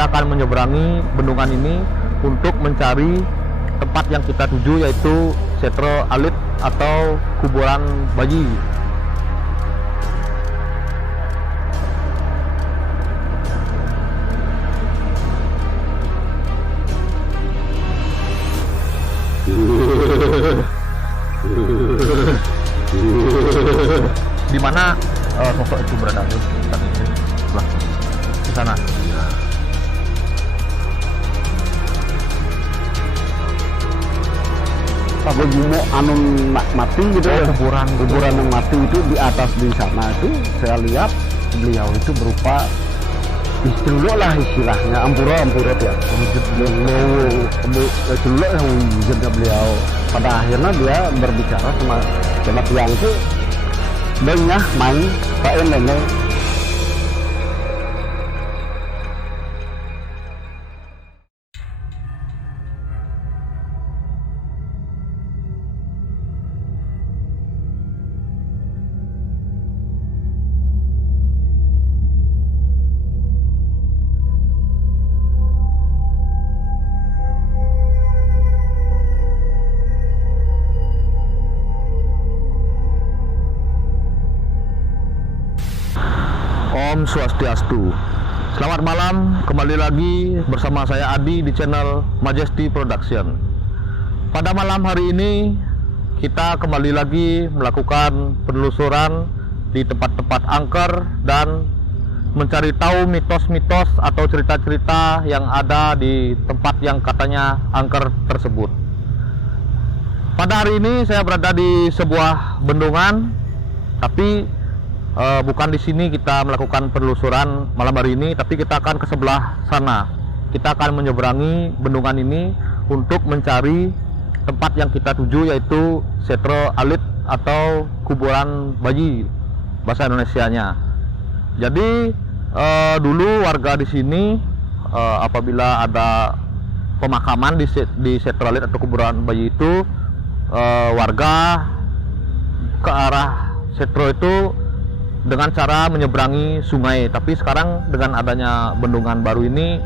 kita akan menyeberangi bendungan ini untuk mencari tempat yang kita tuju, yaitu Setro Alit atau kuburan bayi. Di mana sosok itu berada? Sebelah di sana. Apa Jumo anu mati gitu ya? Kuburan yang mati itu di atas di sana itu saya lihat beliau itu berupa celuk lah istilahnya, ampura ya, celuk yang wujudnya beliau. Pada akhirnya dia berbicara sama tiang itu banyak main kain nenek. Om Swastiastu. Selamat malam, kembali lagi bersama saya Adi di channel Majesty Production. Pada malam hari ini kita kembali lagi melakukan penelusuran di tempat-tempat angker dan mencari tahu mitos-mitos atau cerita-cerita yang ada di tempat yang katanya angker tersebut. Pada hari ini saya berada di sebuah bendungan, tapi bukan di sini kita melakukan penelusuran malam hari ini, tapi kita akan ke sebelah sana. Kita akan menyeberangi bendungan ini untuk mencari tempat yang kita tuju, yaitu Setro Alit atau kuburan bayi bahasa Indonesianya. Jadi dulu warga di sini apabila ada pemakaman di Setro Alit atau kuburan bayi itu, warga ke arah Setro itu dengan cara menyeberangi sungai. Tapi sekarang dengan adanya bendungan baru ini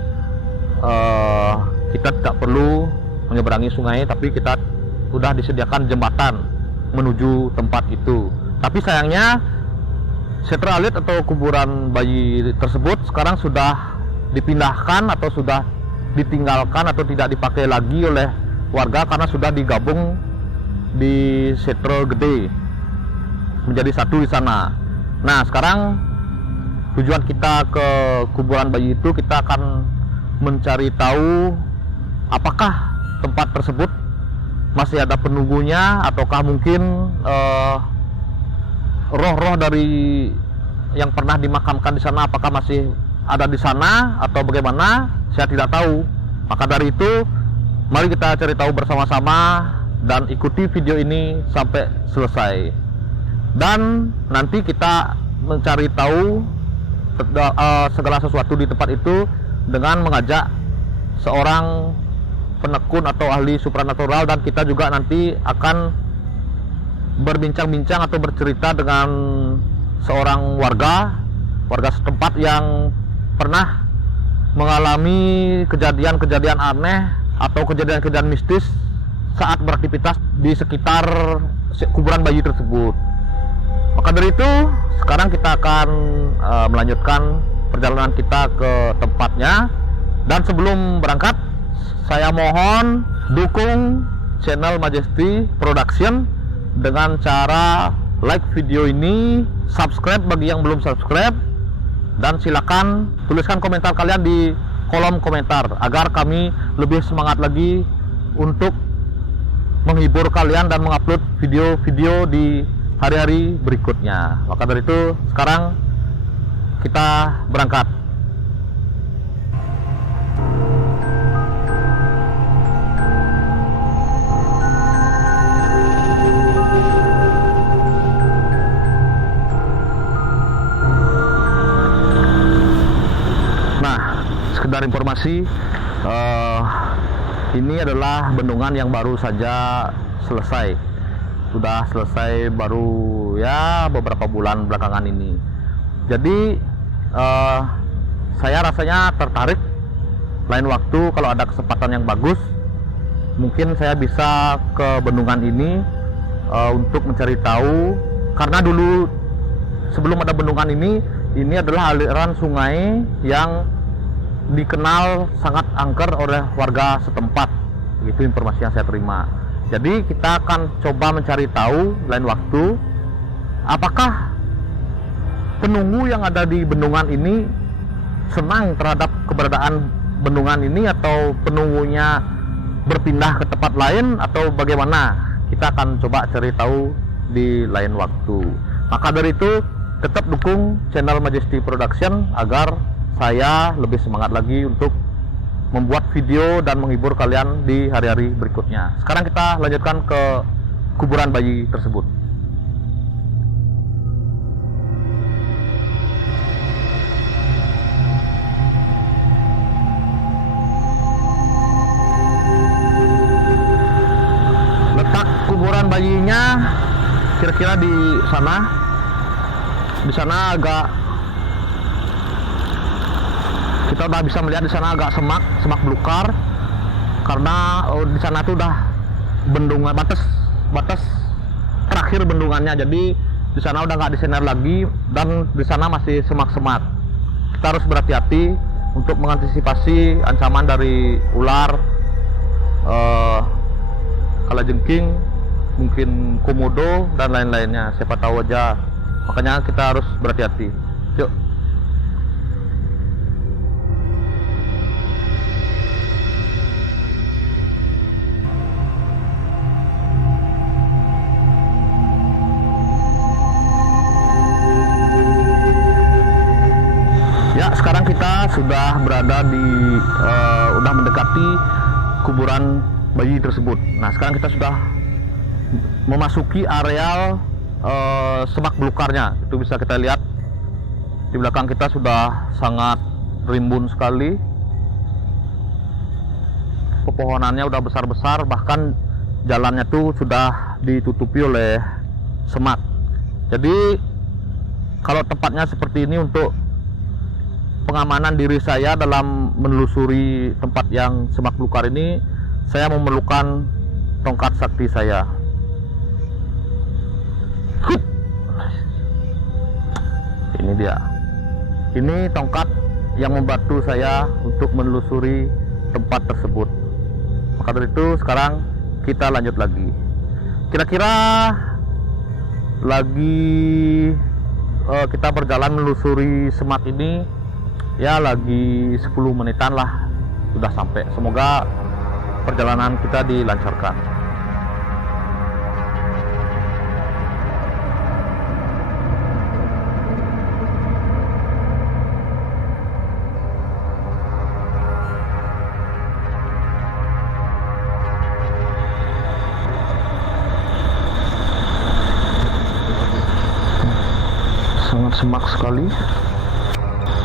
kita tidak perlu menyeberangi sungai, tapi kita sudah disediakan jembatan menuju tempat itu. Tapi sayangnya Setro Alit atau kuburan bayi tersebut sekarang sudah dipindahkan atau sudah ditinggalkan atau tidak dipakai lagi oleh warga karena sudah digabung di Setro Gede menjadi satu di sana. Nah, sekarang tujuan kita ke kuburan bayi itu, kita akan mencari tahu apakah tempat tersebut masih ada penunggunya, ataukah mungkin roh-roh dari yang pernah dimakamkan di sana apakah masih ada di sana atau bagaimana, saya tidak tahu. Maka dari itu, mari kita cari tahu bersama-sama dan ikuti video ini sampai selesai. Dan nanti kita mencari tahu segala sesuatu di tempat itu dengan mengajak seorang penekun atau ahli supranatural, dan kita juga nanti akan berbincang-bincang atau bercerita dengan seorang warga setempat yang pernah mengalami kejadian-kejadian aneh atau kejadian-kejadian mistis saat beraktivitas di sekitar kuburan bayi tersebut. Maka dari itu, sekarang kita akan melanjutkan perjalanan kita ke tempatnya. Dan sebelum berangkat, saya mohon dukung channel Majesty Production dengan cara like video ini, subscribe bagi yang belum subscribe, dan silakan tuliskan komentar kalian di kolom komentar agar kami lebih semangat lagi untuk menghibur kalian dan mengupload video-video di hari-hari berikutnya. Maka dari itu, sekarang kita berangkat. Nah, sekedar informasi, ini adalah bendungan yang baru saja selesai. Sudah selesai baru ya beberapa bulan belakangan ini. Jadi saya rasanya tertarik lain waktu kalau ada kesempatan yang bagus, mungkin saya bisa ke bendungan ini untuk mencari tahu, karena dulu sebelum ada bendungan ini adalah aliran sungai yang dikenal sangat angker oleh warga setempat. Itu informasi yang saya terima. Jadi kita akan coba mencari tahu lain waktu, apakah penunggu yang ada di bendungan ini senang terhadap keberadaan bendungan ini, atau penunggunya berpindah ke tempat lain, atau bagaimana. Kita akan coba cari tahu di lain waktu. Maka dari itu tetap dukung channel Majesty Production agar saya lebih semangat lagi untuk membuat video dan menghibur kalian di hari-hari berikutnya. Sekarang kita lanjutkan ke kuburan bayi tersebut. Letak kuburan bayinya kira-kira di sana. Di sana agak, kita udah bisa melihat di sana agak semak belukar, karena di sana tuh udah bendungan, batas terakhir bendungannya. Jadi di sana udah nggak disenar lagi, dan di sana masih semak-semak. Kita harus berhati-hati untuk mengantisipasi ancaman dari ular, kalajengking, mungkin komodo dan lain-lainnya. Siapa tahu aja. Makanya kita harus berhati-hati. Yuk. Ya, sekarang kita sudah berada di udah mendekati kuburan bayi tersebut. Nah, sekarang kita sudah memasuki areal semak belukarnya. Itu bisa kita lihat di belakang kita sudah sangat rimbun sekali. Pepohonannya udah besar-besar, bahkan jalannya tuh sudah ditutupi oleh semak. Jadi kalau tempatnya seperti ini, untuk pengamanan diri saya dalam menelusuri tempat yang semak belukar ini, saya memerlukan tongkat sakti saya. Ini dia. Ini tongkat yang membantu saya untuk menelusuri tempat tersebut. Maka dari itu sekarang kita lanjut lagi. Kira-kira lagi kita berjalan menelusuri semak ini ya lagi 10 menitan lah sudah sampai. Semoga perjalanan kita dilancarkan. Sangat semak sekali,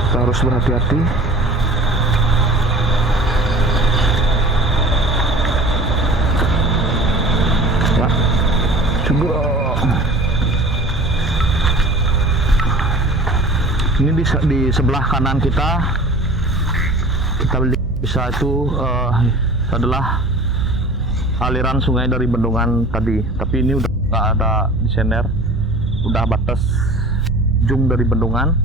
kita harus berhati-hati. Ya, juga ini di sebelah kanan kita bisa itu adalah aliran sungai dari bendungan tadi, tapi ini udah nggak ada desainer, udah batas ujung dari bendungan.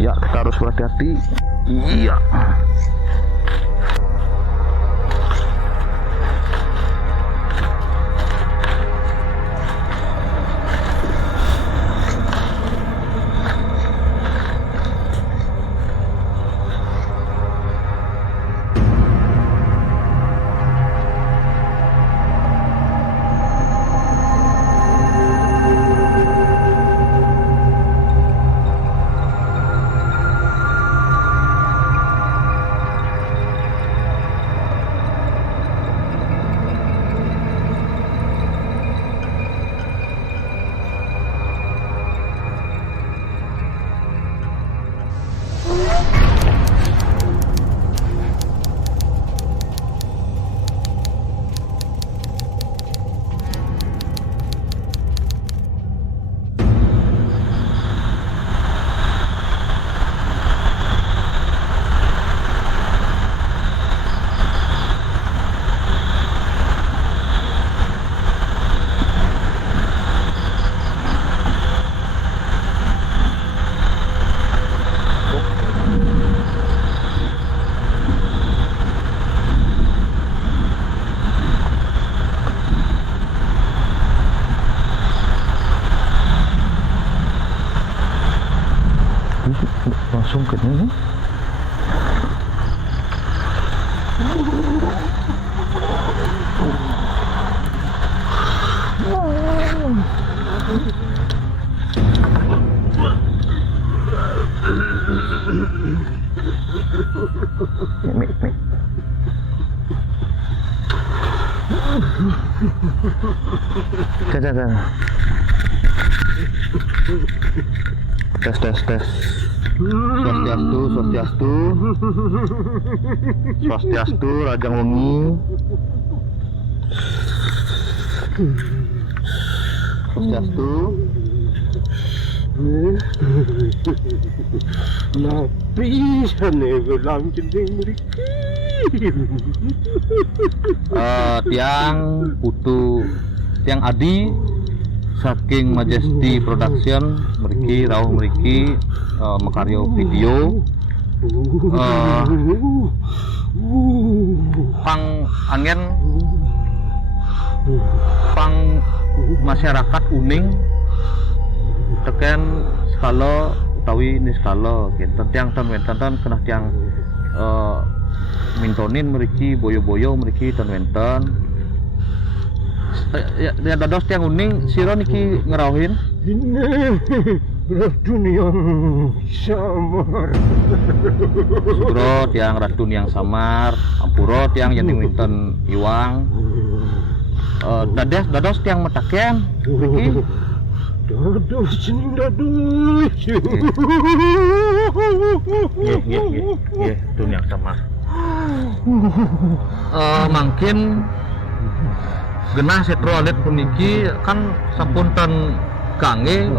Ya, kita harus berhati-hati. Iya. sungkit ini. Mik. Jangan. Tes. Swastiastu, Rajang Wengi. Swastiastu. Napi sana gelang jeneng mriki. Tiang putu tiang Adi saking Majesty Production mriki rawuh mriki makaryo video pang angin pang masyarakat uning teken skala utawi ni skala kinten tiang ten wenten kenah tiang mintonin mriki boyo-boyo mriki ten wenten ya dados tiang uning sira niki ngerawuhin Racun yang samar. Sugro tiang racun yang samar, ampuro tiang yang winten iwang. Dados tiang metaken mriki. Dados. Nggih, racun yang samar. Mungkin genah setro alit puniki kan sampun ten kange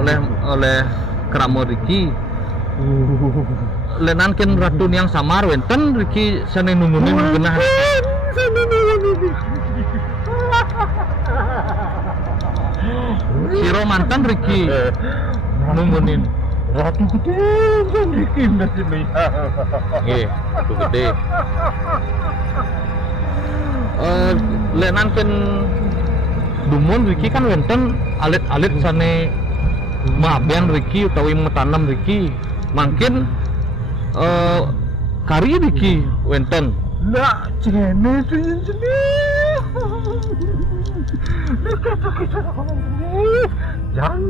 oleh keramo Riki. Lenankin racun yang samar wenten Riki sane numunin genah. Siro mantan Riki numunin. Ratu gede kan Riki nasibnya. Nggih, ratu gede. Lenankin dumun Riki kan wenten alit-alit sane mabian Riki utawi metanam Riki mungkin kari Riki wenten Nak cene jangan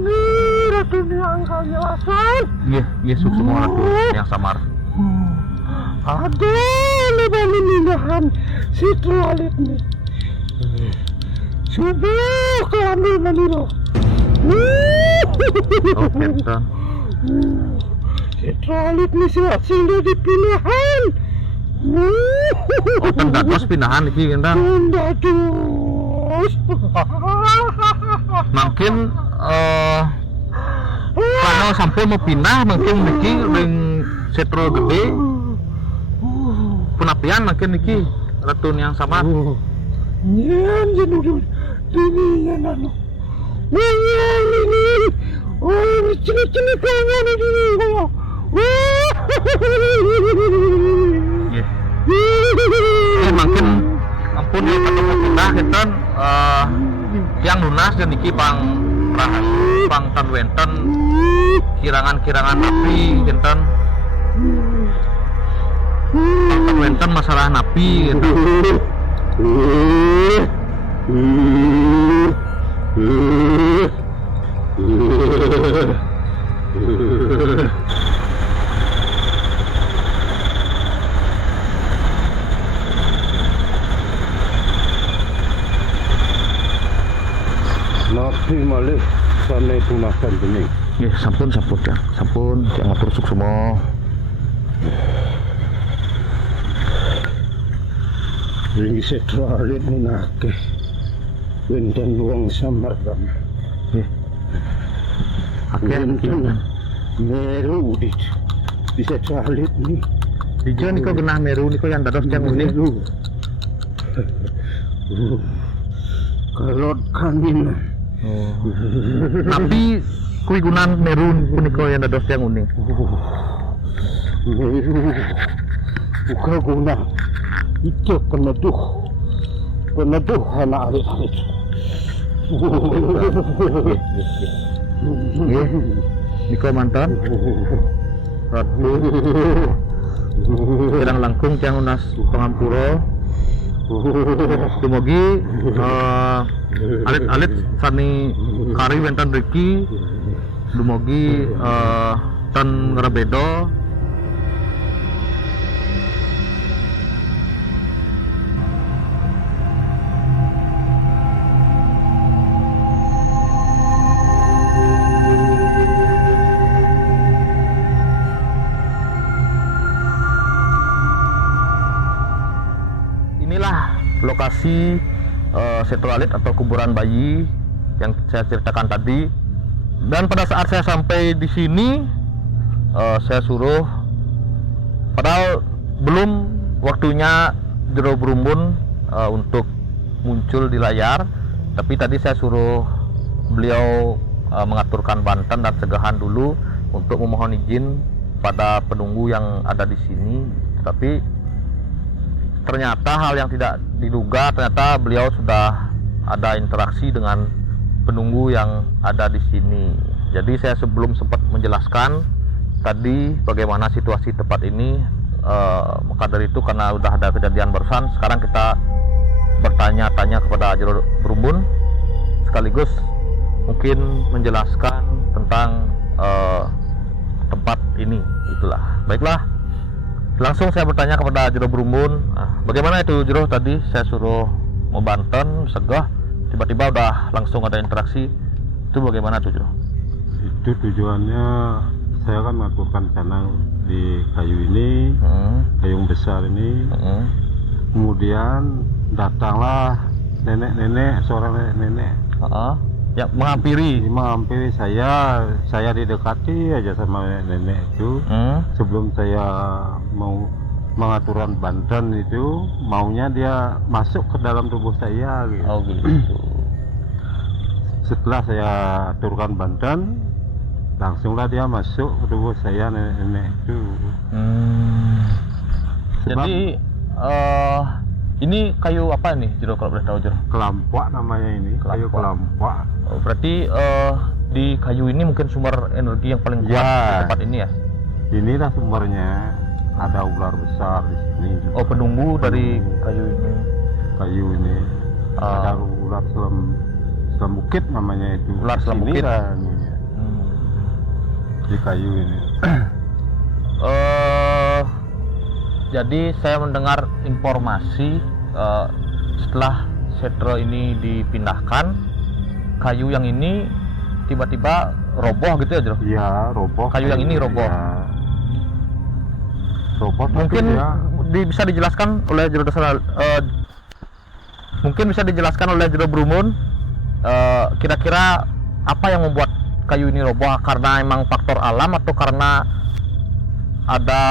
ratu yang kaya asal. Nggih semua ratu yang samar. Ada lebih lilihan si alit nih. Subuh kami meniro. Oh, wenten. Setralit nih hasil dari pilihan. Oh, ten dados pinahan iki kentang. Dados. Mungkin kalau sampun mau pindah mungkin niki ring setro gede. Penapian mungkin niki racun yang samar. Nyan jeneng ini yang anu. Ini. Oh, cini kangen ini. Mungkin ampun ya ketemu pindah kinten yang lunas dan niki pang rahayu pang ten wenten kirangan napi kinten ten wenten masalah napi gitu. Napi malih sana tunakan jening. Ya sampun jangan terusuk semua. Ring setralit nake. Wenten wong samar kan. Wenten meru di setralit ni. Dijo niko genah meru niko yang dados yang unik. Kalau kanin. Tapi kui gunan meru puniko yang dados yang unik. Meru buka guna. Itu peneduh anak alit-alit. Niko mantan. Kirang langkung tiang unas pangampuro. Dumugi alit-alit sani kari wentan riki. Dumugi tan ngarabedo. Inilah lokasi setroalit atau kuburan bayi yang saya ceritakan tadi. Dan pada saat saya sampai di sini, saya suruh, padahal belum waktunya Jero Brumbun untuk muncul di layar, tapi tadi saya suruh beliau mengaturkan banten dan segahan dulu untuk memohon izin pada penunggu yang ada di sini. Tapi ternyata hal yang tidak diduga, ternyata beliau sudah ada interaksi dengan penunggu yang ada di sini. Jadi saya sebelum sempat menjelaskan tadi bagaimana situasi tempat ini, maka dari itu karena udah ada kejadian barusan, sekarang kita bertanya-tanya kepada Jero Brumbun sekaligus mungkin menjelaskan tentang tempat ini. Itulah. Baiklah. Langsung saya bertanya kepada Jero Brumbun, bagaimana itu Jero tadi saya suruh mau banten, segah, tiba-tiba udah langsung ada interaksi, itu bagaimana tuh Jero? Itu tujuannya saya kan mengaturkan canang di kayu ini, kayu yang besar ini, kemudian datanglah nenek-nenek, seorang nenek-nenek, ya menghampiri saya didekati aja sama nenek itu. Sebelum saya mau mengaturkan banten itu, maunya dia masuk ke dalam tubuh saya gitu. Oh gitu. Setelah saya aturkan banten, langsunglah dia masuk ke tubuh saya, nenek-nenek itu. Jadi ini kayu apa nih Jero kalau boleh tahu Jero? Kelampak namanya ini, kayu kelampak. Oh, berarti di kayu ini mungkin sumber energi yang paling kuat di tempat ini ya? Inilah sumbernya. Ada ular besar di sini. Oh, penunggu dari kayu ini. Kayu ini. Ada ular selam bukit namanya itu. Ular selam bukit. Di kayu ini. Jadi saya mendengar informasi setelah setro ini dipindahkan, kayu yang ini tiba-tiba roboh gitu ya Jero? Iya, roboh. Kayu yang ini roboh. Ya. Roboh. Mungkin ya. bisa dijelaskan oleh Jero mungkin bisa dijelaskan oleh Jero Brumbun kira-kira apa yang membuat kayu ini roboh, karena emang faktor alam atau karena ada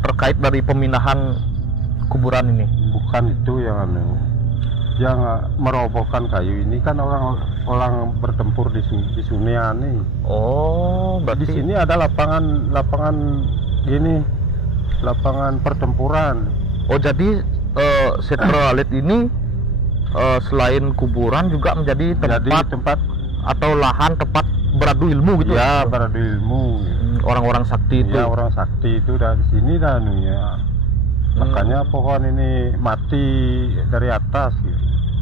terkait dari pemindahan kuburan ini? Bukan itu yang merobohkan kayu ini kan orang bertempur di Sunian nih. Oh, berarti di sini ada lapangan ini, lapangan pertempuran. Oh, jadi setroalit ini selain kuburan juga menjadi tempat atau lahan tempat beradu ilmu gitu ya? Beradu ilmu. Orang-orang sakti itu. Ya, orang sakti itu dari sini dah ya. Makanya pohon ini mati dari atas gitu.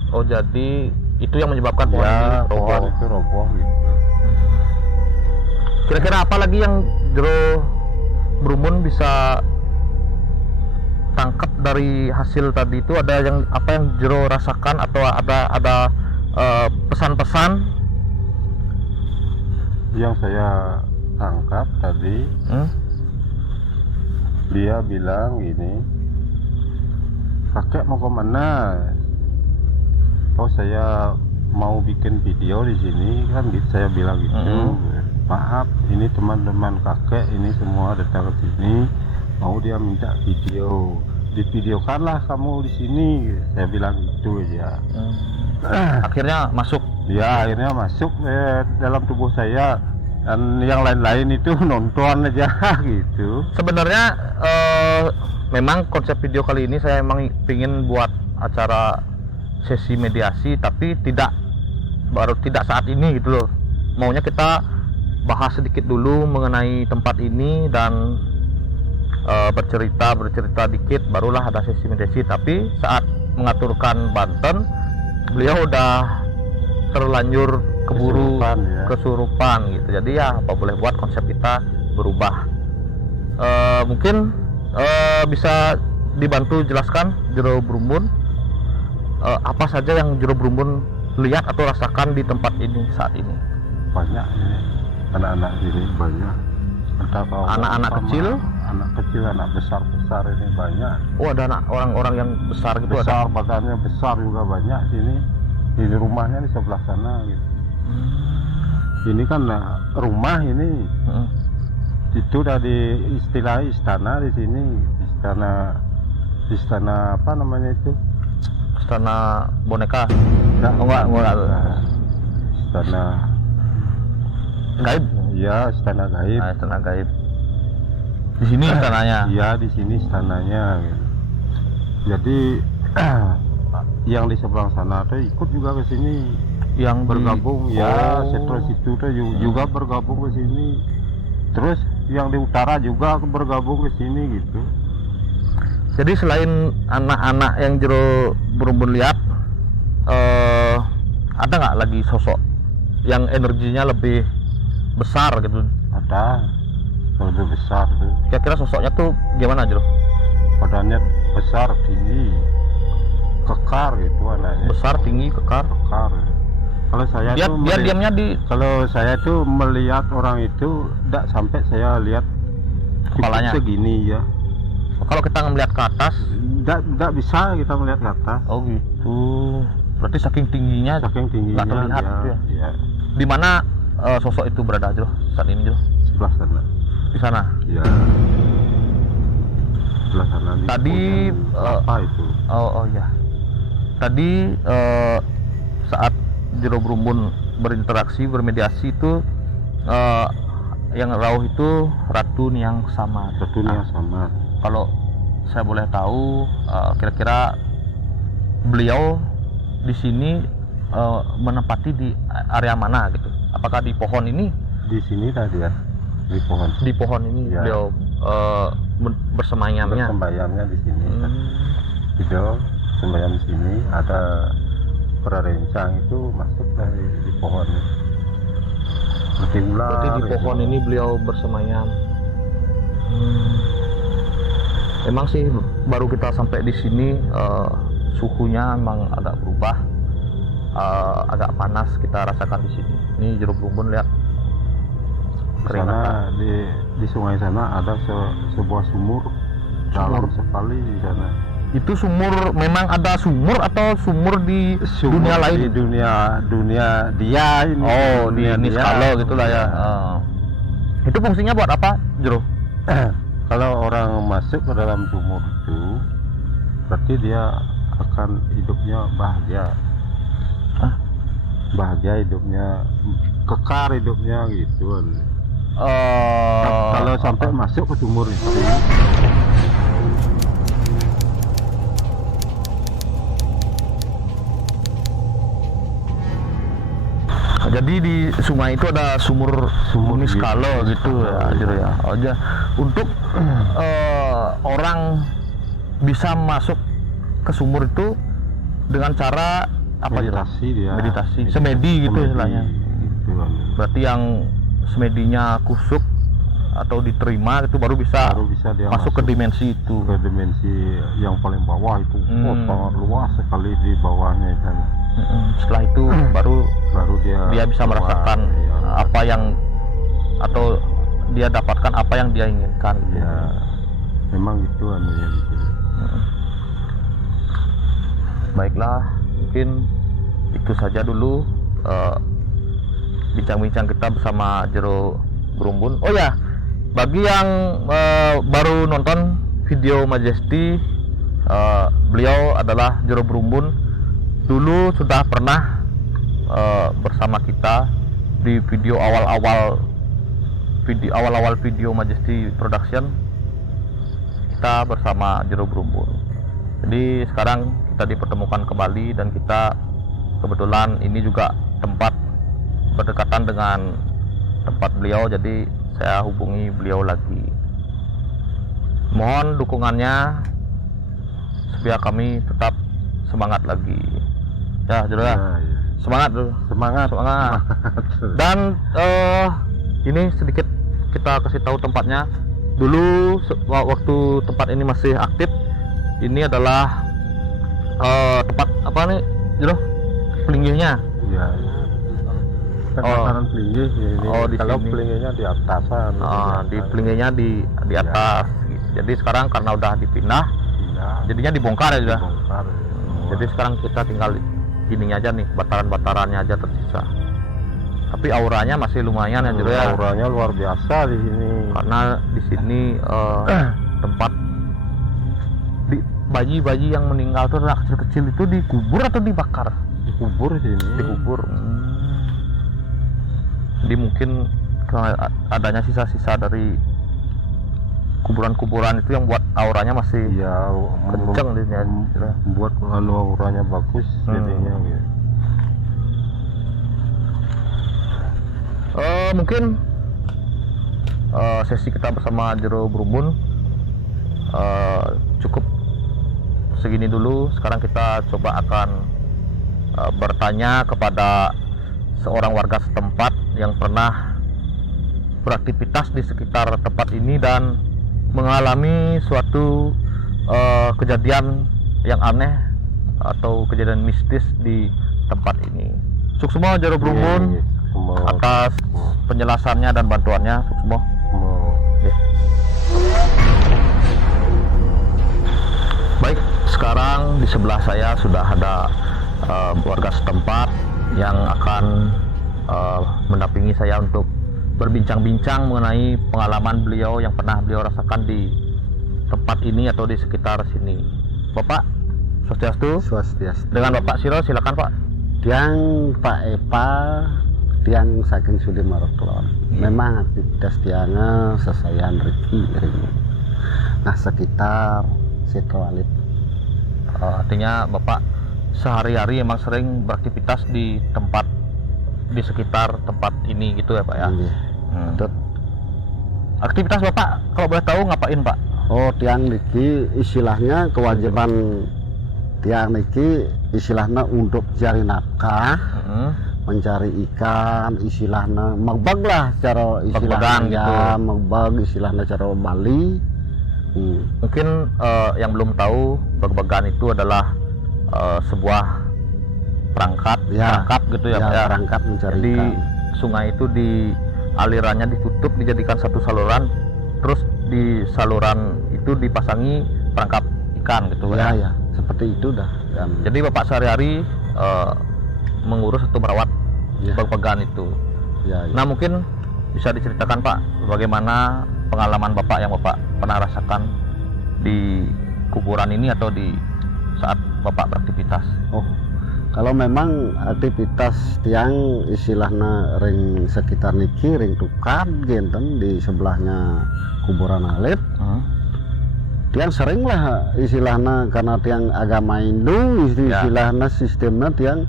Oh, jadi itu yang menyebabkan pohon ini roboh. Pohon itu roboh gitu. Kira-kira apa lagi yang Jero Brumbun bisa tangkap dari hasil tadi itu? Ada yang apa yang Jero rasakan atau ada pesan-pesan yang saya tangkap tadi? Dia bilang gini, kakek mau kemana? Oh, saya mau bikin video di sini kan, saya bilang gitu. Maaf, ini teman-teman kakek ini semua datang ke sini, mau dia minta video, divideokanlah kamu di sini. Saya bilang gitu aja. Akhirnya masuk. Ya, akhirnya masuk dalam tubuh saya, dan yang lain-lain itu nonton aja gitu. Sebenarnya memang konsep video kali ini saya emang ingin buat acara sesi mediasi, tapi tidak saat ini gitu loh. Maunya kita bahas sedikit dulu mengenai tempat ini dan bercerita dikit, barulah ada sesi mediasi. Tapi saat mengaturkan Banten, beliau udah terlanjur keburu kesurupan gitu. Jadi ya apa boleh buat, konsep kita berubah. Mungkin bisa dibantu jelaskan Jero Brumbun, apa saja yang Jero Brumbun lihat atau rasakan di tempat ini saat ini. Banyak ini anak-anak sini, banyak Anak-anak kecil, anak besar ini banyak. Oh, ada anak orang-orang yang besar gitu, Besar, ada. badannya besar juga banyak sini. Di rumahnya di sebelah sana gitu. Ini kan rumah ini. Itu udah di istilah istana di sini. Istana apa namanya itu? Istana boneka. Enggak. Istana Gaib. Iya, istana gaib. Nah, istana gaib. Di sini istananya. Iya, di sini istananya. Gitu. Jadi yang di sebelah sana tuh ikut juga ke sini, Yang bergabung. di... Ya, Oh. setelah itu tuh juga bergabung ke sini. Terus yang di utara juga bergabung ke sini gitu. Jadi selain anak-anak yang Jero Brumbun lihat, ada nggak lagi sosok yang energinya lebih besar gitu? Ada lebih besar tuh. Kira-kira sosoknya tuh gimana, Jero? Badannya besar, tinggi, kekar gitu anaknya. Besar, tinggi, kekar. Kekar. Kalau saya Dia tuh diamnya di kalau saya tuh melihat orang itu tidak sampai saya lihat cukup Kepalanya? segini ya. Kalau kita ngeliat ke atas, Tidak bisa kita melihat ke atas. oh gitu. Berarti saking tingginya, Saking tingginya nggak terlihat dia, gitu ya? ya, Di mana sosok itu berada, Jero, saat ini, Jero? sebelah sana. Di sana. Ya. Sebelah sana. Di Tadi, pohon apa itu? Oh ya. Tadi saat Jero Brumbun berinteraksi, bermediasi itu, yang Rauh itu Ratu Niang Samar. Satu yang sama. Kalau saya boleh tahu, kira-kira beliau di sini menempati di area mana gitu? Apakah di pohon ini? Di sini tadi ya, di pohon. Di pohon ini Ya. beliau bersemayamnya. Sembayamnya di sini. Hmm. Video sembayam di sini ada perencang itu masuk dari di pohon. Berarti Berarti di pohon ini beliau bersemayam. Emang sih baru kita sampai di sini, suhunya emang agak berubah, agak panas kita rasakan di sini. Ini Jero Brumbun lihat Di sana di sungai sana ada sebuah sumur dalam sekali di sana. Itu sumur, memang ada sumur atau sumur di dunia lain? Di dunia dia ini. Oh, di Dunia dia. Niskalo gitulah ya. Itu fungsinya buat apa, Jero? Kalau orang masuk ke dalam sumur itu, berarti dia akan hidupnya bahagia. Hah? Bahagia hidupnya, kekar hidupnya gitu. Kalau sampai masuk ke sumur itu, jadi di sungai itu ada sumur Niskalo gitu ya, Jero ya. Oh, untuk orang bisa masuk ke sumur itu dengan cara apa, Jero? meditasi dia. Meditasi, semedi gitu istilahnya. Gitu kan. Berarti yang semedinya kusuk atau diterima itu baru bisa dia masuk ke dimensi itu. ke dimensi yang paling bawah itu. Oh, sangat luas sekali di bawahnya itu. Setelah itu baru dia bisa keluar, merasakan ya. apa yang, atau dia dapatkan apa yang dia inginkan gitu. Ya, memang gitu anunya di sini. Baiklah, mungkin itu saja dulu bincang-bincang kita bersama Jero Brumbun. Oh ya, bagi yang baru nonton video Majesty, beliau adalah Jero Brumbun. Dulu sudah pernah bersama kita di video awal-awal video Majesty Production. Kita bersama Jero Brumbun. Jadi sekarang kita dipertemukan kembali, dan kita kebetulan ini juga tempat berdekatan dengan tempat beliau, jadi saya hubungi beliau lagi. Mohon dukungannya supaya kami tetap semangat lagi. Ya, Jero ya. Nah, iya. Semangat dulu. Semangat. Dan ini sedikit kita kasih tahu tempatnya. Dulu waktu tempat ini masih aktif, ini adalah tempat apa nih, Jero? Pelinggihnya. Iya. Pemakaran pelinggih ini. Oh, di kalau sini. pelinggihnya di atasan. Di pelinggihnya di atas. Gitu. Jadi sekarang karena udah dipindah, Iya. jadinya dibongkar ya sudah. Dibongkar. Jadi sekarang kita tinggal ininya aja nih, bataran-batarannya aja tersisa. Tapi auranya masih lumayan ya, Jero ya. Auranya luar biasa di sini. Karena di sini tempat bayi-bayi yang meninggal tuh anak kecil-kecil itu dikubur atau dibakar? Dikubur sini. Dikubur. Jadi mungkin karena adanya sisa-sisa dari kuburan-kuburan itu yang buat auranya masih Iya, kenceng di sini ya. membuat auranya bagus jadinya gitu. Mungkin sesi kita bersama Jero Brumbun cukup segini dulu. Sekarang kita coba akan bertanya kepada seorang warga setempat yang pernah beraktivitas di sekitar tempat ini dan mengalami suatu kejadian yang aneh atau kejadian mistis di tempat ini. Suksmo Jero Brumbun Iya, semua. atas penjelasannya dan bantuannya. Suksmo. Ya. Baik, sekarang di sebelah saya sudah ada warga setempat yang akan mendampingi saya untuk berbincang-bincang mengenai pengalaman beliau yang pernah beliau rasakan di tempat ini atau di sekitar sini. Bapak, Swastiastu. Swastiastu. Dengan Bapak Siro, silakan Pak. Tiang Pak Epa, tiang saking Sudi Maroklon. Memang aktivitas tiangnya sesayan Riki ring. Nah sekitar Setowalit. Artinya Bapak sehari-hari emang sering beraktivitas di tempat di sekitar tempat ini gitu ya Pak ya. Betul. Aktivitas Bapak kalau boleh tahu ngapain Pak? Oh tiang niki istilahnya kewajiban tiang niki istilahnya untuk cari nafkah, mencari ikan, istilahnya megbag lah cara istilahnya gitu. megbag istilahnya cara Bali. Mungkin yang belum tahu bag-bagan itu adalah sebuah perangkat gitu ya Pak ya. Perangkat mencari Di ikan. sungai itu di alirannya ditutup dijadikan satu saluran, terus di saluran itu dipasangi perangkap ikan gitu Ya, ya. ya, seperti itu dah. Jadi Bapak sehari-hari mengurus atau merawat Ya. bag-bagan itu. Ya, ya. Nah mungkin bisa diceritakan Pak bagaimana pengalaman Bapak yang Bapak pernah rasakan di kuburan ini atau di saat Bapak beraktivitas. Oh, kalau memang aktivitas tiang istilahnya ring sekitar niki ring tukan genten di sebelahnya kuburan Alif. Tiang sering lah istilahnya karena tiang agama Hindu istilahnya sistemnya tiang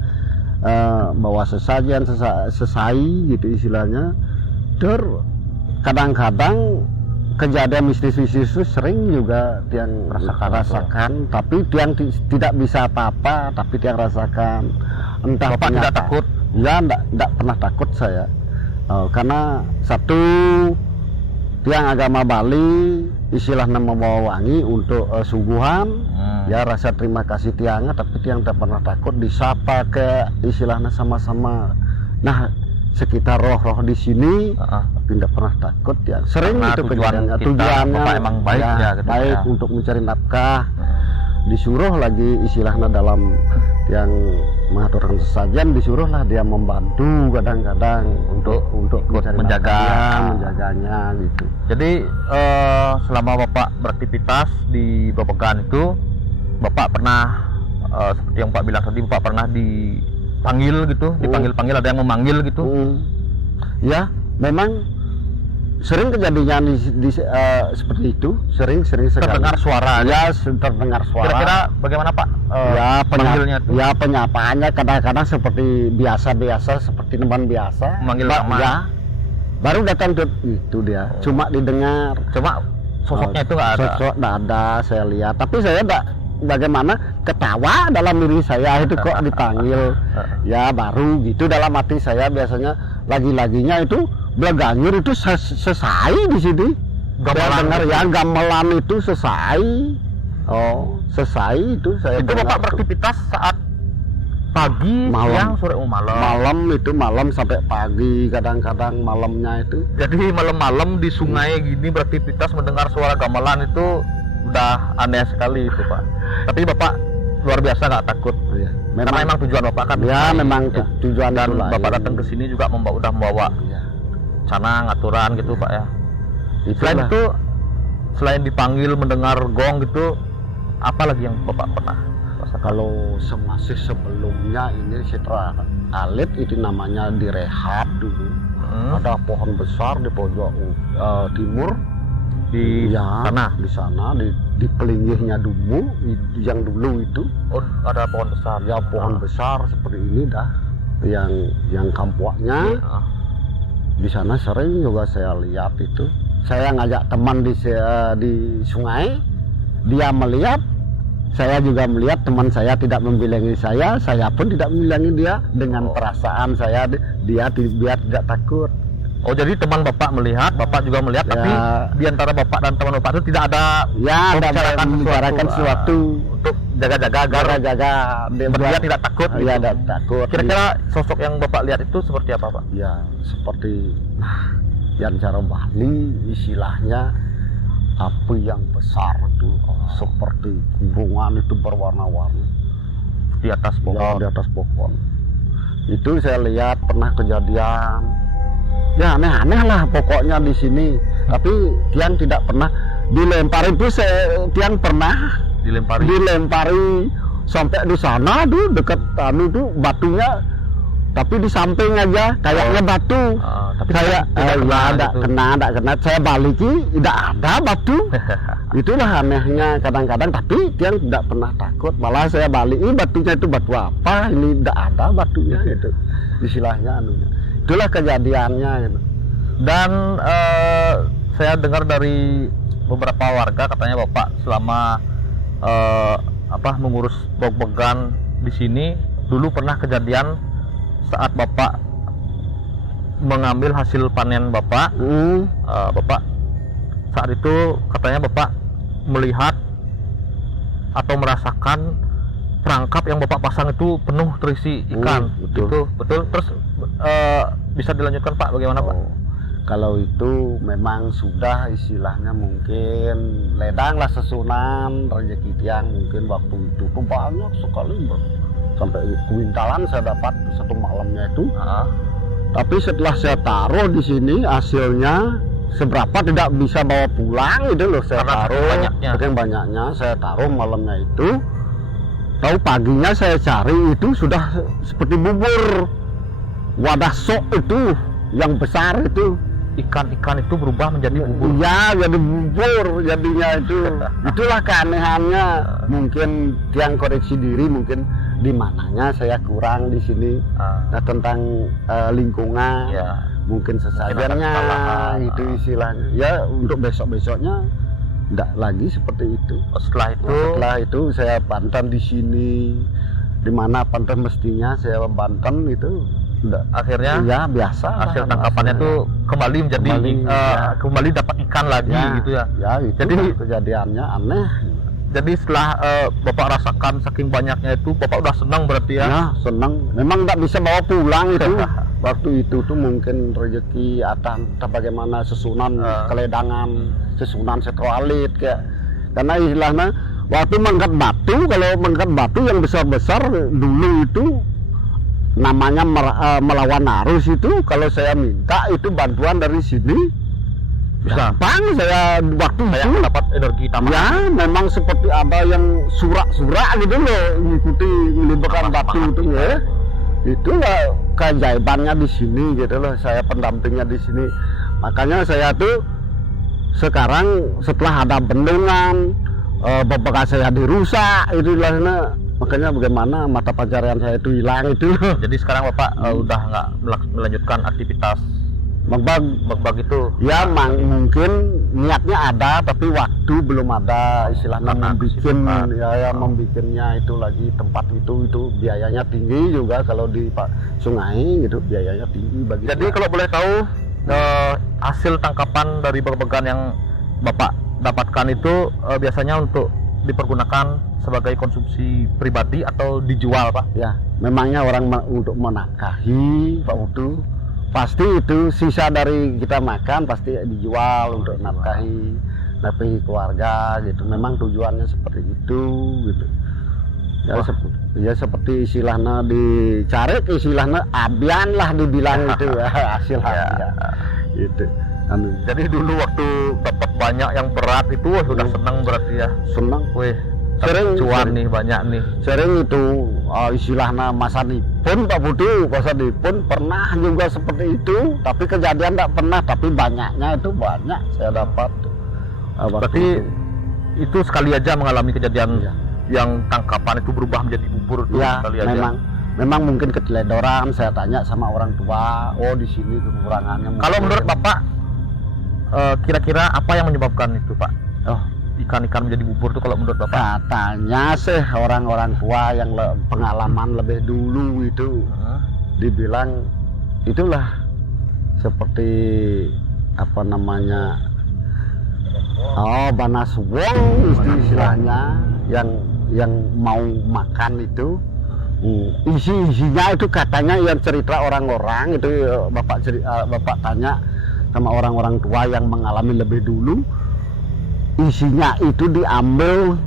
bawa sesajen sesai gitu istilahnya. Kadang-kadang kejadian mistis-mistis itu sering juga tiang rasakan, tapi tiang tidak bisa apa-apa, tapi tiang rasakan. Entah Bapak tidak takut? Ya, tidak pernah takut saya, karena satu tiang agama Bali istilahnya membawa wangi untuk suguhan. Ya rasa terima kasih tiangnya, tapi tiang tidak pernah takut disapa ke istilahnya sama-sama. Nah sekitar roh-roh di sini, tapi tidak pernah takut ya. Sering karena itu tujuannya tujuannya emang baik ya, gitu baik ya. untuk mencari nafkah. Disuruh lagi istilahnya dalam yang mengaturkan sesajen, disuruhlah dia membantu kadang-kadang untuk mencari menjaganya gitu. Jadi selama Bapak beraktivitas di Babagan itu, Bapak pernah seperti yang Pak bilang tadi, Bapak pernah dipanggil gitu, dipanggil-panggil, ada yang memanggil gitu. Ya, memang sering kejadian seperti itu, sering sekali. Terdengar suara. Ya, terdengar suara. Kira-kira bagaimana Pak Ya, panggilnya itu? Ya, penyapaannya kadang-kadang seperti biasa-biasa, seperti teman biasa. Memanggil nama. Ya, baru datang ke itu dia. Cuma didengar. Cuma sosoknya itu nggak ada. Sosok nggak ada saya lihat. Tapi saya enggak bagaimana ketawa dalam diri saya itu kok dipanggil. Ya baru gitu dalam hati saya biasanya lagi-laginya itu Blaganyur itu selesai di sini. Saya dengar ya gamelan itu selesai. Oh, selesai itu saya Itu dengar. Bapak beraktivitas saat pagi, Malam. siang, sore, malam. Malam sampai pagi, kadang-kadang malamnya itu. Jadi malam-malam di sungai gini beraktivitas mendengar suara gamelan itu udah aneh sekali itu Pak. Tapi Bapak luar biasa nggak takut. Ya, Karena emang tujuan Bapak kan. ya sungai, memang ya. tujuan Dan itu lain. Bapak datang ke sini juga udah membawa Ya, canang, aturan gitu Pak ya. Selain itulah. itu, selain dipanggil mendengar gong gitu, apa lagi yang Bapak pernah rasakan? Kalau masih sebelumnya ini setelah alit itu namanya direhab dulu. Ada pohon besar di pojok timur Di ya, sana. di sana di pelinggihnya Dumu yang dulu itu Oh, ada pohon besar. ya pohon besar seperti ini dah yang kampuaknya Ah. di sana sering juga saya lihat itu. Saya ngajak teman di sungai, dia melihat, saya juga melihat, teman saya tidak membilangi saya pun tidak membilangi dia dengan perasaan saya dia tidak takut. Oh, jadi teman Bapak melihat, Bapak juga melihat, Ya. tapi di antara Bapak dan teman Bapak itu tidak ada Ya, membicarakan membicarakan sesuatu untuk jaga-jaga agar jaga dia tidak takut. Dia gitu. tidak takut. Kira-kira sosok yang Bapak lihat itu seperti apa Pak? Ya seperti yang cara Bali istilahnya api yang besar itu seperti kurungan itu berwarna-warni Di atas ya, pohon. di atas pohon. Itu saya lihat pernah kejadian ya aneh-aneh lah pokoknya di sini. Tapi tiang tidak pernah dilempari itu tiang pernah dilempari sampai di sana tuh dekat tuh batunya, tapi di samping aja kayaknya batu. Tapi Saya tidak kena tidak gitu. kena, saya baliki tidak ada batu. Itulah anehnya kadang-kadang, tapi dia tidak pernah takut. Malah saya balik, ini batunya itu batu apa? Ini tidak ada batunya gitu. Istilahnya anunya. Itulah kejadiannya gitu. Dan saya dengar dari beberapa warga katanya Bapak selama mengurus bog-bogan di sini dulu pernah kejadian saat Bapak mengambil hasil panen Bapak. Bapak saat itu katanya Bapak melihat atau merasakan perangkap yang Bapak pasang itu penuh terisi ikan. Betul. Itu betul. Terus bisa dilanjutkan Pak, bagaimana Pak? Kalau itu memang sudah istilahnya mungkin ledang lah sesunan rezeki tiang, mungkin waktu itu tuh banyak sekali sampai kuintalan saya dapat satu malamnya itu. Tapi setelah saya taruh di sini hasilnya seberapa tidak bisa bawa pulang itu loh, saya Karena taruh saking banyaknya saya taruh malamnya itu. Tahu paginya saya cari itu sudah seperti bubur, wadah sok itu yang besar itu. Ikan-ikan itu berubah menjadi bubur. Iya, jadi bubur jadinya itu. Itulah keanehannya. Mungkin tiang koreksi diri, mungkin di mananya saya kurang di sini. Nah, tentang lingkungan, Ya. mungkin sesajennya kesalahan. itu istilahnya. Ya, untuk besok-besoknya tidak lagi seperti itu. Setelah itu Setelah itu saya banten di sini, di mana banten mestinya saya banten itu. akhirnya Ya biasa hasil lah, tangkapannya hasilnya. tuh kembali menjadi ya. kembali dapat ikan lagi gitu ya. Ya itu Jadi- kejadiannya aneh. Jadi setelah Bapak rasakan saking banyaknya itu Bapak udah senang berarti ya. Ya senang. Memang nggak bisa bawa pulang itu. Waktu itu tuh mungkin rezeki atau bagaimana sesunan keledangan, sesunan setroalit kayak. Karena istilahnya waktu mengangkat batu, kalau mengangkat batu yang besar-besar dulu itu namanya melawan arus itu, kalau saya minta itu bantuan dari sini gampang saya waktu Saya itu. dapat energi tambahan. Ya, memang seperti ada yang surak-surak gitu loh, mengikuti melibatkan batu itu ya. Itulah keajaibannya di sini gitu loh, saya pendampingnya di sini. Makanya saya tuh sekarang setelah ada bendungan, beberapa saya dirusak, itulah makanya bagaimana mata pencarian saya itu hilang itu loh. Jadi sekarang Bapak udah nggak melanjutkan aktivitas bag itu. Ya mungkin niatnya ada tapi waktu belum ada, istilahnya Karena membikin kesibukan. membikinnya itu lagi tempat itu biayanya tinggi juga kalau di sungai gitu, biayanya tinggi bagi. Jadi kalau boleh tahu hasil tangkapan dari bag-bagan yang Bapak dapatkan itu biasanya untuk dipergunakan sebagai konsumsi pribadi atau dijual, Pak? ya memangnya orang untuk menafkahi Pak Udu, pasti itu sisa dari kita makan pasti dijual untuk nafkahi keluarga gitu. Memang tujuannya seperti itu gitu. Ya seperti istilahnya dicari, istilahnya abian lah dibilang itu ya, hasil abian gitu. Jadi dulu waktu dapat banyak yang berat itu sudah senang berarti ya. Senang. Wih, Sering, cuan sering. nih banyak nih. Sering itu istilahnya masa nipun Pak Budi, masa nipun pernah juga seperti itu, tapi kejadian tidak pernah, tapi banyaknya itu banyak saya dapat. Berarti itu sekali aja mengalami kejadian Iya. yang tangkapan itu berubah menjadi bubur tuh Ya sekali aja. memang mungkin keteledoran. Saya tanya sama orang tua, oh di sini kekurangannya. Kalau mungkin. menurut Bapak kira-kira apa yang menyebabkan itu, Pak? Oh, Ikan-ikan menjadi bubur tuh kalau menurut Bapak? katanya sih orang-orang tua yang pengalaman lebih dulu itu dibilang itulah seperti apa namanya, banas wong istilahnya, yang mau makan itu isinya itu katanya yang cerita orang-orang itu. Bapak tanya sama orang-orang tua yang mengalami lebih dulu, isinya itu diambil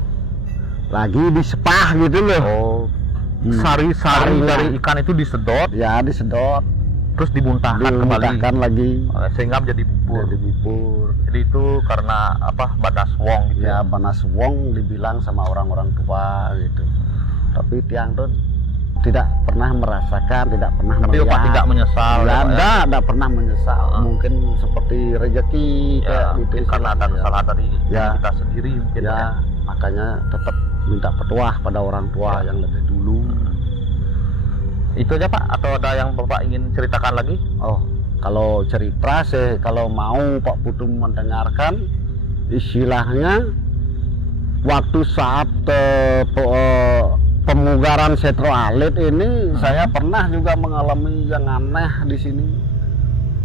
lagi disepah gitu loh. Oh, sari-sari Sarinya. dari ikan itu disedot, Ya disedot, terus dimuntahkan kembali, dimuntahkan lagi sehingga menjadi bubur. jadi bubur. Jadi itu karena apa? Badas wong gitu. Ya banas wong dibilang sama orang-orang tua gitu. Tapi tiang tuh tidak pernah merasakan, tidak pernah Tapi Bapak melihat. tidak menyesal. Ya, Pak, enggak pernah menyesal. Mungkin seperti rezeki Ya, kayak gitu. mungkin karena ada istilahnya. kesalahan dari Ya. kita sendiri mungkin. Ya, makanya tetap minta petuah pada orang tua yang lebih dulu. Itu aja, Pak, atau ada yang Bapak ingin ceritakan lagi? Oh, kalau cerita sih, kalau mau Pak Putu mendengarkan, istilahnya waktu saat pemugaran Setro Alit ini, saya pernah juga mengalami yang aneh di sini.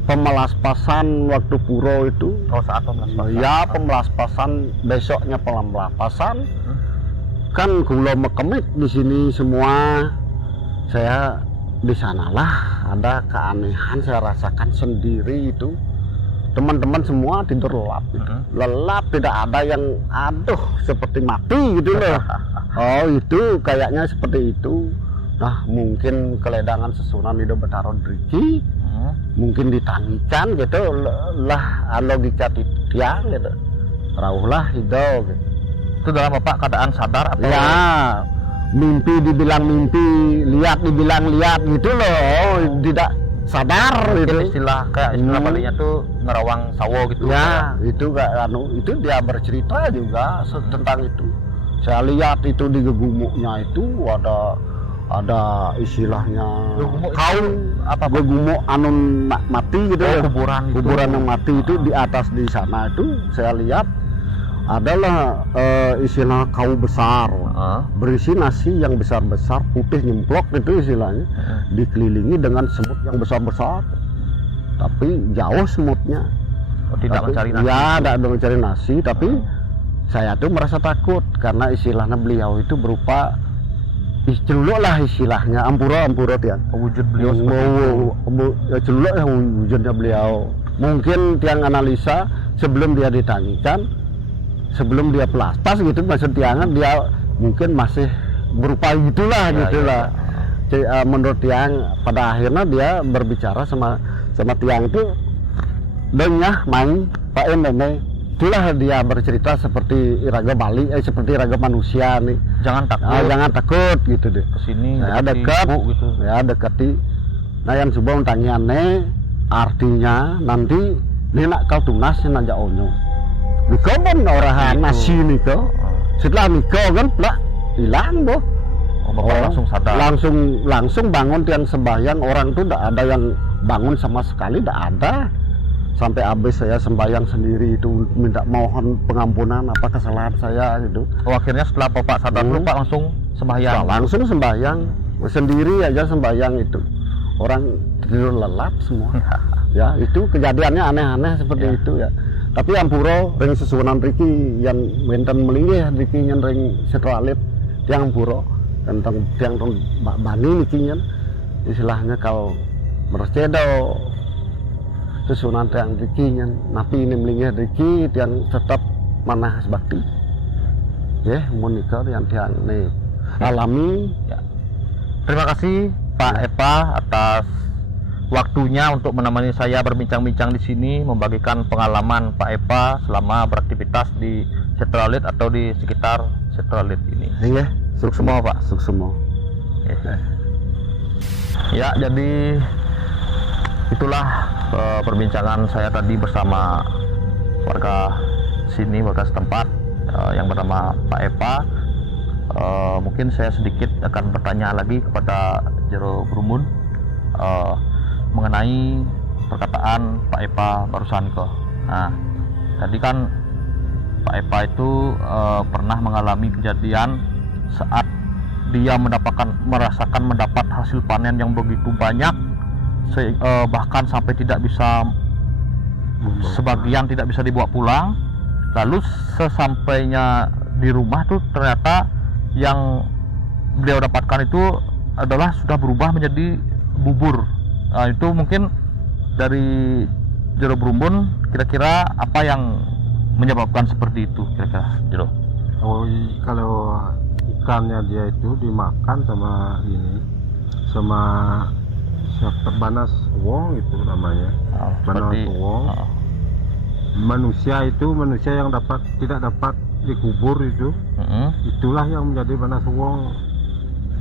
Pemelaspasan waktu puro itu. Oh, saat pemelaspasan. Ya, pemelaspasan, besoknya pemelaspasan. Kan gula mekemik di sini semua. Saya di sanalah ada keanehan saya rasakan sendiri itu. Teman-teman semua tidur lelap, lelap, tidak ada yang aduh seperti mati gitu loh. Oh itu kayaknya seperti itu. Nah mungkin keledangan Susunan Ido Betaro Driki, mungkin ditangikan gitu lah logika tiang gitu. Rauhlah Ido gitu. Itu dalam Bapak keadaan sadar atau? Ya mimpi dibilang mimpi, lihat dibilang lihat gitu loh, tidak sadar Mungkin gitu. istilah Balinya tuh ngerawang sawo gitu. Ya, itu itu dia bercerita juga tentang itu. Saya lihat itu di gegumuknya itu ada istilahnya Gegumuk kau apa, Pak? gegumuk anun mati gitu Oh, ya. kuburan itu. Kuburan yang mati itu di atas di sana itu saya lihat adalah istilah kau besar. Berisi nasi yang besar-besar putih nyemplok itu istilahnya, dikelilingi dengan semut yang besar-besar tapi jauh semutnya. Tidak Tapi, mencari nasi. ya tidak mencari nasi, tapi saya tuh merasa takut karena istilahnya beliau itu berupa celuluk lah istilahnya, ampura tiang Wujud beliau seperti itu. celuluk yang wujudnya beliau. Mungkin tiang analisa sebelum dia ditangikan, sebelum dia pelaspas gitu, maksud tiangan dia mungkin masih berupa gitulah gitulah. Menurut tiang pada akhirnya dia berbicara sama tiang itu dengah main Pak Nene, itulah dia bercerita seperti raga Bali, seperti raga manusia nih. Jangan takut. Jangan takut gitu deh. Kesini Ya dekat gitu. ya dekati. Nah yang coba tanyane artinya nanti nenak kau tunas nanja onyo. Nikah kan orang nasi nikah. Setelah nikah kan lah hilang boh. Bapak langsung sadar. Langsung bangun tiang sembahyang, orang tuh tidak ada yang bangun sama sekali, tidak ada. sampai habis saya sembahyang sendiri itu minta mohon pengampunan apa kesalahan saya gitu. Oh, akhirnya setelah Bapak sadar dulu Pak langsung sembahyang. Langsung sembahyang sendiri aja sembahyang itu. Orang tidur lelap semua. Ya, itu kejadiannya aneh-aneh seperti itu ya. Tapi ampuro ring susunan riki yang menten melinggih riki yang ring setralit tiang ampuro tentang tiang bani niki istilahnya kalau mercedo susunan tiang riki napi ini melinggih riki tiang tetap manah bakti. Ya, monika yang tiang ini alami. Ya. Terima kasih Pak Epa atas waktunya untuk menemani saya berbincang-bincang di sini, membagikan pengalaman Pak Epa selama beraktivitas di Setralit atau di sekitar Setralit ini. Iya, Sukses semua Pak. sukses semua. Ya, jadi itulah perbincangan saya tadi bersama warga sini, warga setempat yang bernama Pak Epa. Mungkin saya sedikit akan bertanya lagi kepada Jero Brumbun mengenai perkataan Pak Epa barusan kok. Nah, tadi kan Pak Epa itu pernah mengalami kejadian saat dia merasakan mendapat hasil panen yang begitu banyak, bahkan sampai tidak bisa sebagian tidak bisa dibawa pulang. Lalu sesampainya di rumah tuh ternyata yang beliau dapatkan itu adalah sudah berubah menjadi bubur. Nah, itu mungkin dari Jero Brumbun kira-kira apa yang menyebabkan seperti itu kira-kira Jero? Oh, kalau ikannya dia itu dimakan sama ini, sama siapa, Banas Wong itu namanya. Banas Wong. Manusia yang tidak dapat dikubur itu, itulah yang menjadi Banas Wong.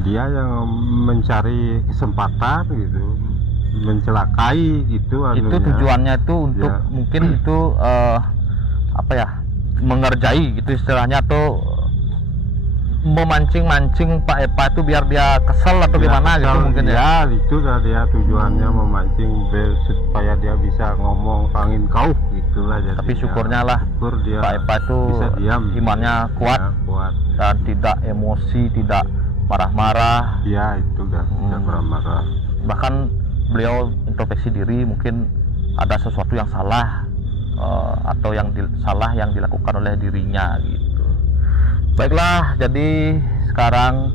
Dia yang mencari kesempatan gitu, mencelakai gitu. Itu tujuannya itu untuk mungkin itu apa ya, mengerjai gitu istilahnya, atau memancing-mancing Pak Epa itu biar dia kesel atau gimana gitu mungkin ya. Itu dah dia tujuannya, memancing supaya dia bisa ngomong angin kau gitulah. Tapi syukurnya lah dia Pak Epa itu bisa diam, imannya kuat, kuat dan tidak emosi, tidak marah-marah. Ya, itu dah tidak marah-marah. Bahkan beliau introspeksi diri, mungkin ada sesuatu yang salah atau yang salah yang dilakukan oleh dirinya gitu. Baiklah, jadi sekarang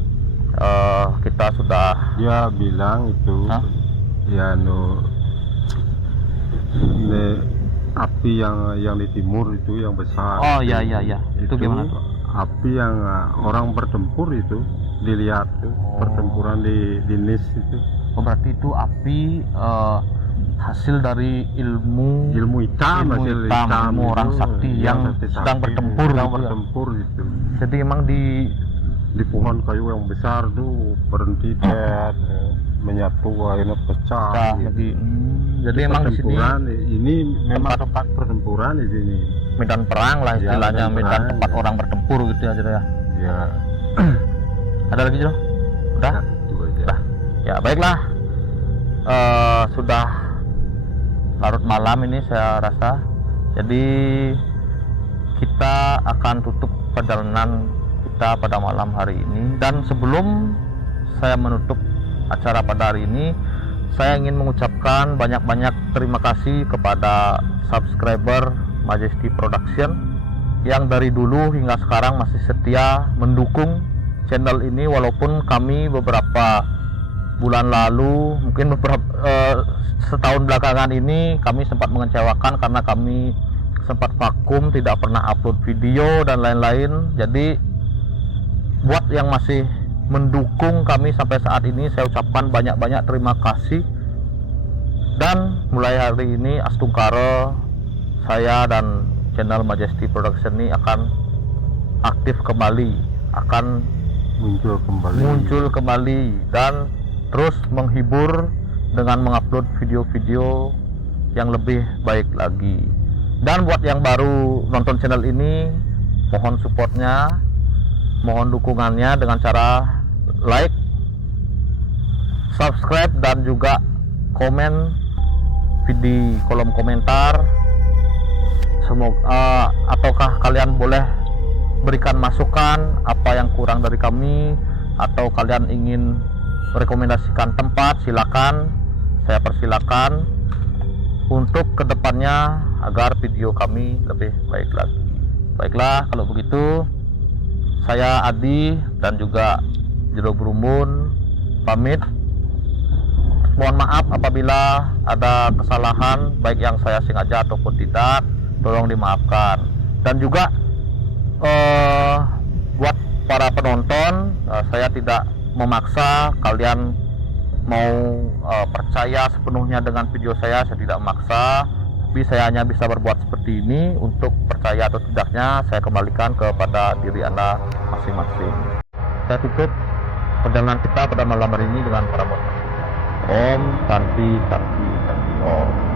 kita sudah. Dia bilang itu, ya api yang di timur itu yang besar. Oh iya. Itu gimana tuh? Api yang orang bertempur itu dilihat tuh, pertempuran di Nis itu. Oh, berarti itu api hasil dari ilmu hitam, ilmu orang sakti yang sedang bertempur gitu. Jadi emang di pohon kayu yang besar tuh berhenti dead, menyatu akhirnya pecah gitu. Jadi emang di sini ini memang tempat pertempuran di sini, medan perang lah istilahnya, medan tempat orang bertempur gitu aja ya. Ya. Ada lagi Jero? Udah? Itu aja. Ya baiklah, sudah larut malam ini saya rasa. Jadi kita akan tutup perjalanan kita pada malam hari ini. Dan sebelum saya menutup acara pada hari ini, saya ingin mengucapkan banyak-banyak terima kasih kepada subscriber Majesty Production yang dari dulu hingga sekarang masih setia mendukung channel ini, walaupun kami beberapa bulan lalu, mungkin beberapa setahun belakangan ini kami sempat mengecewakan karena kami sempat vakum, tidak pernah upload video dan lain-lain. Jadi buat yang masih mendukung kami sampai saat ini, saya ucapkan banyak-banyak terima kasih. Dan mulai hari ini Astungkara, saya dan channel Majesty Production ini akan aktif kembali, akan muncul kembali dan terus menghibur dengan mengupload video-video yang lebih baik lagi. Dan buat yang baru nonton channel ini, mohon supportnya, mohon dukungannya dengan cara like, subscribe, dan juga komen di kolom komentar. Semoga ataukah kalian boleh berikan masukan apa yang kurang dari kami, atau kalian ingin merekomendasikan tempat, silakan, saya persilakan untuk kedepannya agar video kami lebih baik lagi. Baiklah, kalau begitu saya Adi dan juga Jero Brumbun pamit. Mohon maaf apabila ada kesalahan, baik yang saya sengaja ataupun tidak, tolong dimaafkan. Dan juga buat para penonton, saya tidak memaksa kalian mau percaya sepenuhnya dengan video saya tidak memaksa, tapi saya hanya bisa berbuat seperti ini. Untuk percaya atau tidaknya saya kembalikan kepada diri Anda masing-masing. Saya tutup perjalanan kita pada malam hari ini dengan para Om Santi Santi Santi Om.